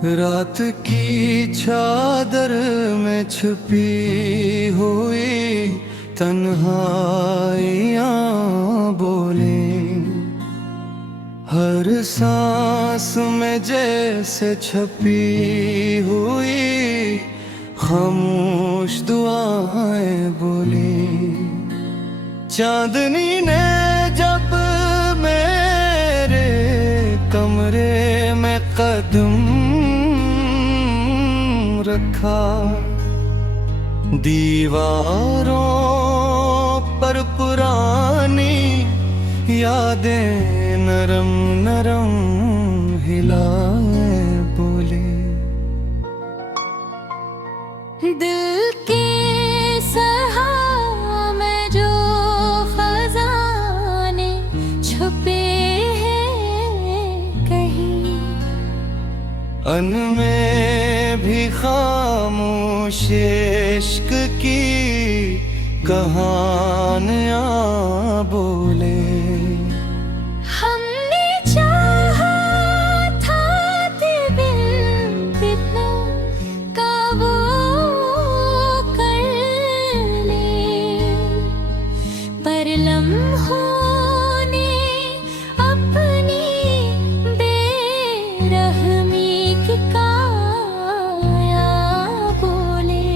रात की चादर में छुपी हुई तन्हाइयाँ बोले, हर सांस में जैसे छपी हुई खामोश दुआएं बोली। चांदनी ने जब मेरे कमरे में कदम रखा, दीवारों पर पुरानी यादें नरम नरम हिलाए बोले। दिल के सहा में जो खजाने छुपे हैं कहीं, अनमें भी खामोश इश्क की कहानियाँ बोले। हमने चाहा था दिल कितना का वो कर ले, पर लम्हों ने अपनी बेरहमी की काया बोले।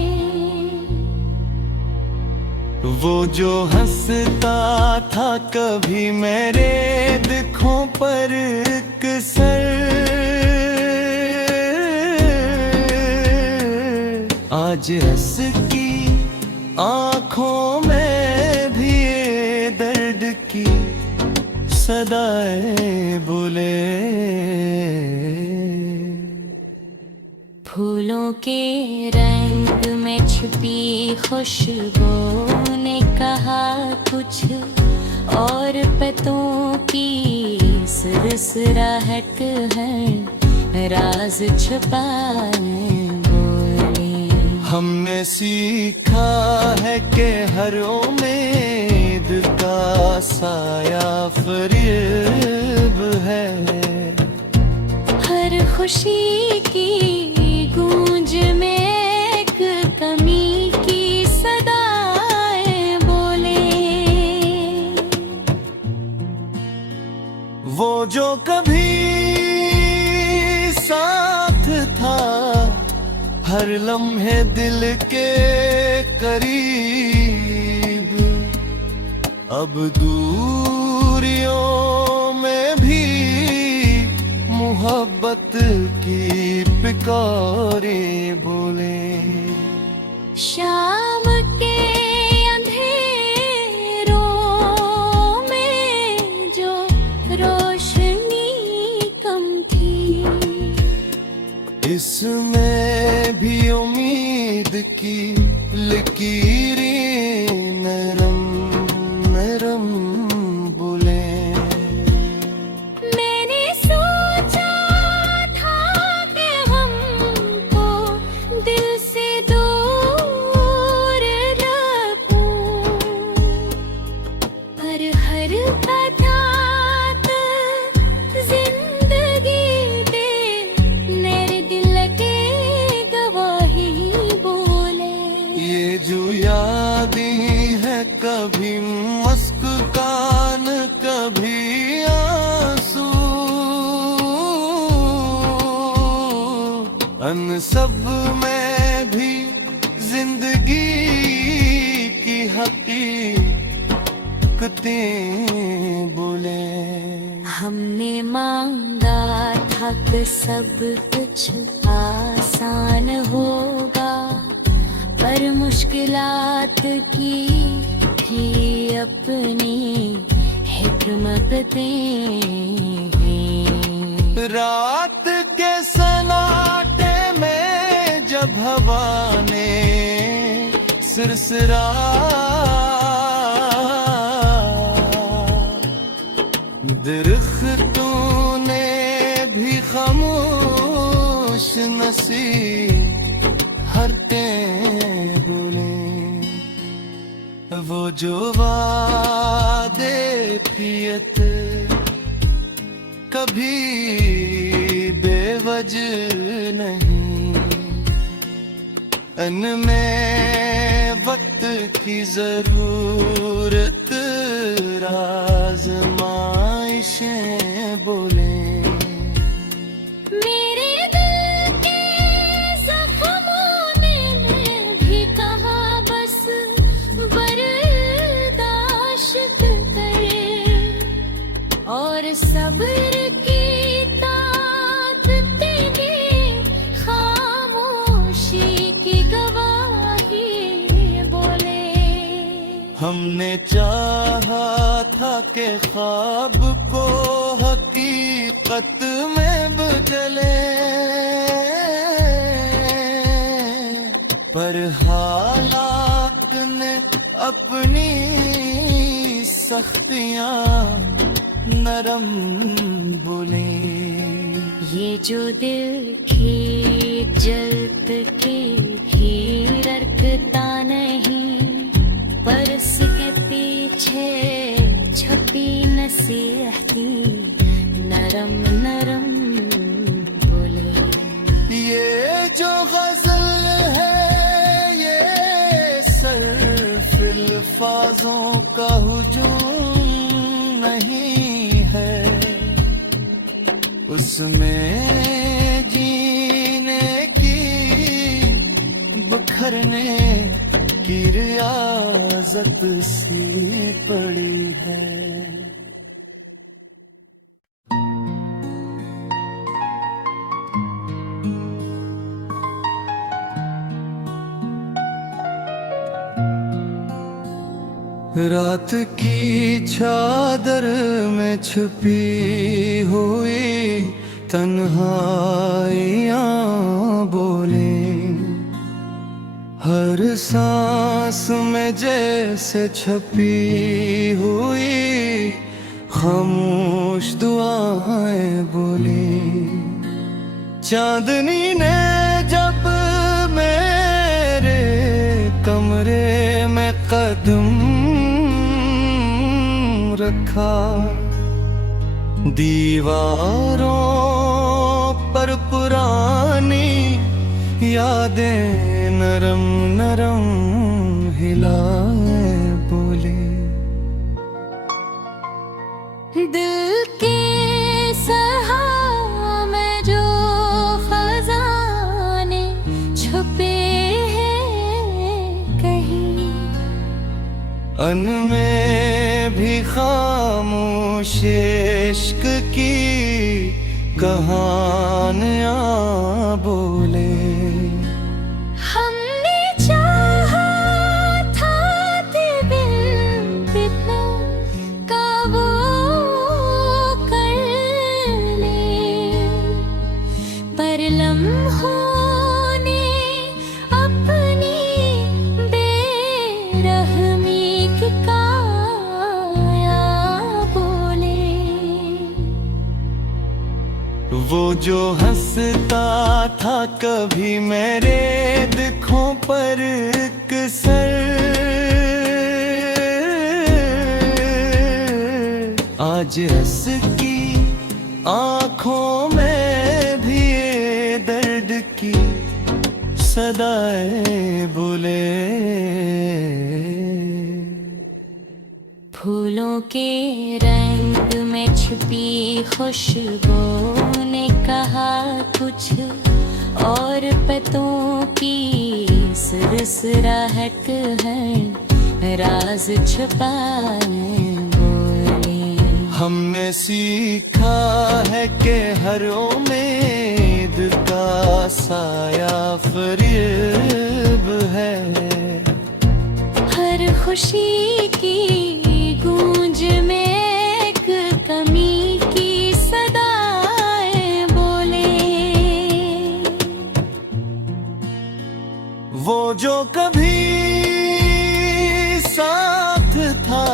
वो जो हंसता था कभी मेरे दुखों पर कसर, आज हंस की आंखों में भी ये दर्द की सदाएं बोले। फूलों के रंग में छुपी खुशबू ने कहा कुछ और, पतों की सुरसराहट है राज छुपाए बोले। हमने सीखा है कि हर उम्मीद का साया फरेब है, हर खुशी की गूंज में एक कमी की सदाएं बोले। वो जो कभी साथ था हर लम्हे दिल के करीब, अब दूरियों में भी मोहब्बत की पिकारी बोले। शाम के अंधेरों में जो रोशनी कम थी, इसमें भी उम्मीद की लकीरें नरम नरम बोले। मैंने सोचा था कि हमको दिल से दूर रखूं, पर हर बतात जिंदगी दे मेरे दिल के गवाही बोले। ये जो यादें है कभी मुस्कान कभी आंसू, अन सब में भी जिंदगी की हकीकतें बोले। हमने मांगा था कि सब कुछ आसान होगा, पर मुश्किलात की भी अपनी हिकमतें हैं। रात के सन्नाटे में जब हवा ने सिरसिरा दरख्तों ने भी खामोश नसीहतें बोले। वो जो वादे पियत कभी बेवफा बज नहीं। अन में वक्त की जरूरत, आज़माइशें बोले। मेरे दिल के जख्मों ने भी कहा बस बर्दाश्त करे, और सब्र की ताकत ने खामोशी की गवाही बोले। हमने चाहा था कि ख्वाब को हकीकत में बदले, पर हालात ने अपनी सख्तियां नरम बोले। ये जो दिल की जल्द की भी रखता नहीं, पर इसके पीछे छपी नसीहती नरम नरम बोले। ये जो गजल है ये सिर्फ अल्फाजों का हुजूम नहीं है, उसमें जीने की बखरने की रियाजत सी पड़ी है। रात की चादर में छुपी हुई तन्हाइयां बोले। हर सांस में जैसे छपी हुई खामोश दुआएं बोली। चांदनी ने जब मेरे कमरे में कदम रखा, दीवारों पर पुरानी यादें नरम नरम हिलाए बोले। दिल के सहा में जो खजाने छुपे हैं कहीं, अन में भी खामोश इश्क की कहानियां बोले। हमने चाहा था दिल कितना का वो कर ले, पर लम्हों ने अपनी बेरहमी की काया बोले। वो जो हंसता था कभी मेरे दुखों पर कसर, आज हंस की आंखों में भी ये दर्द की सदाएं बोले। फूलों के रंग में छिपी खुशबू ने कहा कुछ, और पतों की सुरसराहट है राज छुपाए बोले। हमने सीखा है कि हर उम्मीद का साया फरेब है, हर खुशी की गूंज में एक कमी की सदाएं बोले। वो जो कभी साथ था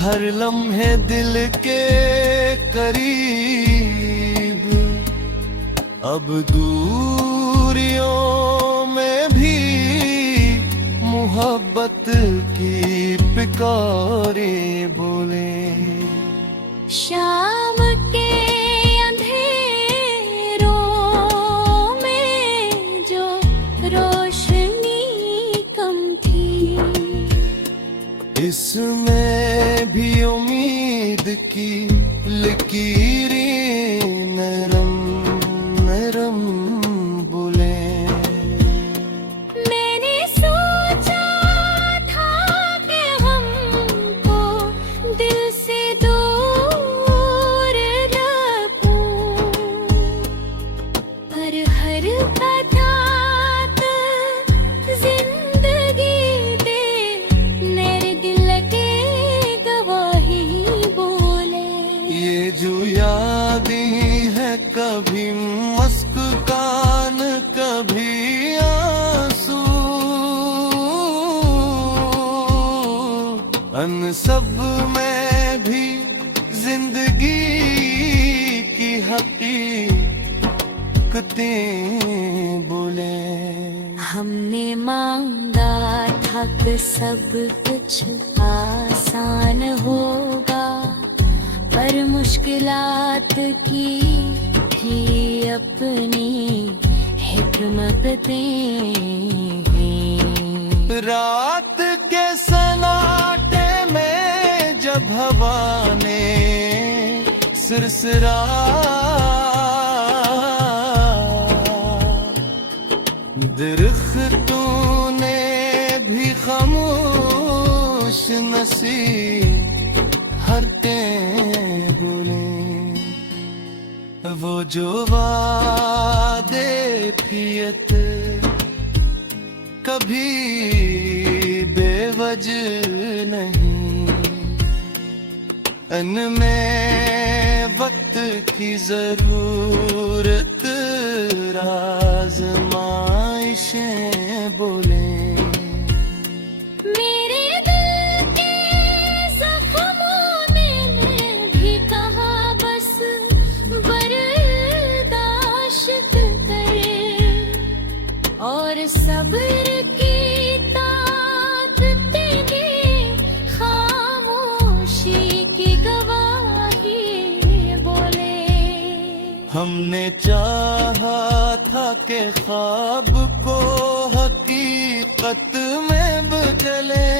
हर लम्हे दिल के करीब, अब दूरियों में भी मोहब्बत की पिकारी बोले। शाम के अंधेरों इसमें भी उम्मीद की लकीरें नरम नरम बोले। मैंने सोचा था कि हमको दिल से दूर रखूं, पर हर बात जिंदगी दे मेरे दिल के गवाही बोले। ये जो यादें है कभी मुस्कान कभी आंसू, अन सब में भी जिंदगी की हकीकतें बोले। हमने मांगा था कि सब कुछ आसान होगा, पर मुश्किलात की भी अपनी हिकमतें हैं। रात के सन्नाटे में जब हवा ने सिरसिरा दरख्तों ने भी खामोश नसीहतें बोले। वो जो वादे पियत कभी बेवजह नहीं, इनमें वक्त की जरूरत आज़माइशें बोले। मेरे दिल के जख्मों ने भी कहा बस बर्दाश्त करे, और सब्र की ताकतें भी खामोशी की गवाही बोले। हमने चाहा था कि ख्वाब को हकीकत में बदले,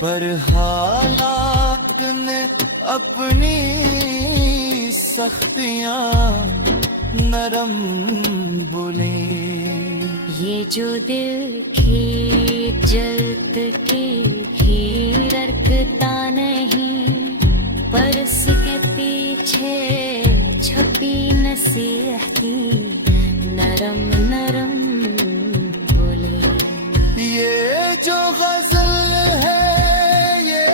पर हालात ने अपनी सख्तियां नरम बोले। ये जो दिल की जल्द की भी रखता नहीं, पर इसके पीछे छपी नसीहती नरम नरम बोले। ये जो गजल है ये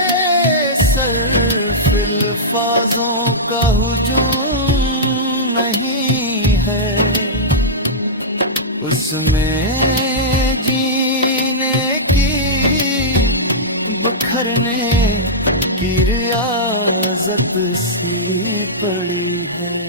सिर्फ अल्फाजों का हुजूम नहीं है, उसमें जीने की बखरने की रियाजत सी पड़ी है।